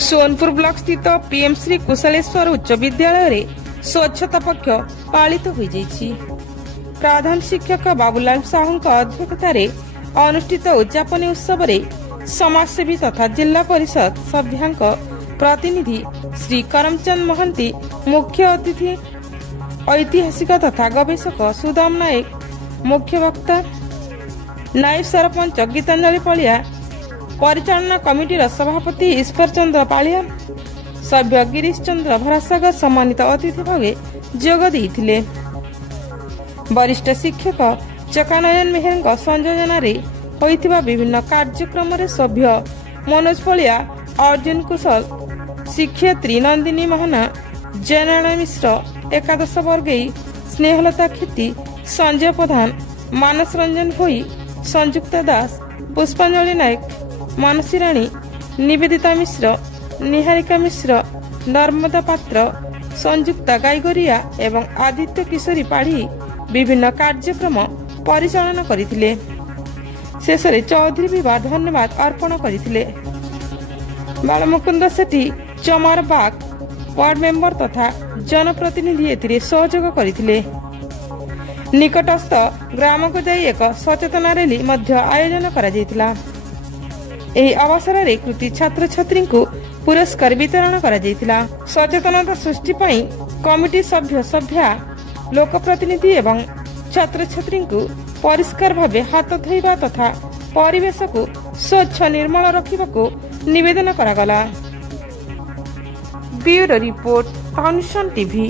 Sonpur block स्थित PM Shri कुशलेश्वर उच्च विद्यालय स्वच्छता पक्ष पालित हो जाइछि। प्रधान शिक्षक बाबूलाल साहू अध्यक्षतार अनुष्ठित उद्यापन उत्सव में समाजसेवी तथा जिला परिषद सभ्या प्रतिनिधि श्री करमचंद महंती, मुख्य अतिथि ऐतिहासिक तथा गवेषक सुदाम नायक, मुख्य वक्ता नायब सरपंच गीतांजलि पलिया, परिचालना कमिटीर सभापति ईश्वर चंद्र पालिया, सभ्य गिरीश चंद्र भरासागर सम्मानित अतिथि भागे जोग देइथिले। वरिष्ठ शिक्षक चकानयन मेहर संयोजन होइथिबा विभिन्न कार्यक्रम सभ्य मनोज पलिया, अर्जुन कुशल, शिक्षयत्री नंदिनी महाना, जयनारायण मिश्र, एकादश वर्गई, स्नेहलता खेती, संजय प्रधान, मानस रंजन भोई, संयुक्ता दास, पुष्पांजलि नायक, मानसी राणी, निवेदिता मिश्र, निहारिका मिश्र, नर्मदा पात्र, संयुक्ता गाईगोरिया एवं आदित्य किशोरी पाढ़ी विभिन्न कार्यक्रम परिचालन करथिले। शेषरे चौधरी विवाह धन्यवाद अर्पण करथिले। बालमुकुंद सेठी, चमार बाग वार्ड मेंबर तथा जनप्रतिनिधि एथिरे सहयोग करथिले। निकटस्थ ग्राम को जाई एक सचेतना रैली मध्य आयोजन करा जायतिला। एही अवसर रे कृति छात्र छात्री को पुरस्कार वितरण करा जायतिला। सचेतनता सृष्टि पई कमिटी सभ्य सभ्या लोकप्रतिनिधि एवं छात्र छात्री को परिष्कार भावे हाथ धोइबा तथा परिवेश को स्वच्छ निर्मल रखिबा को निवेदन करागला। Bureau report, foundation TV.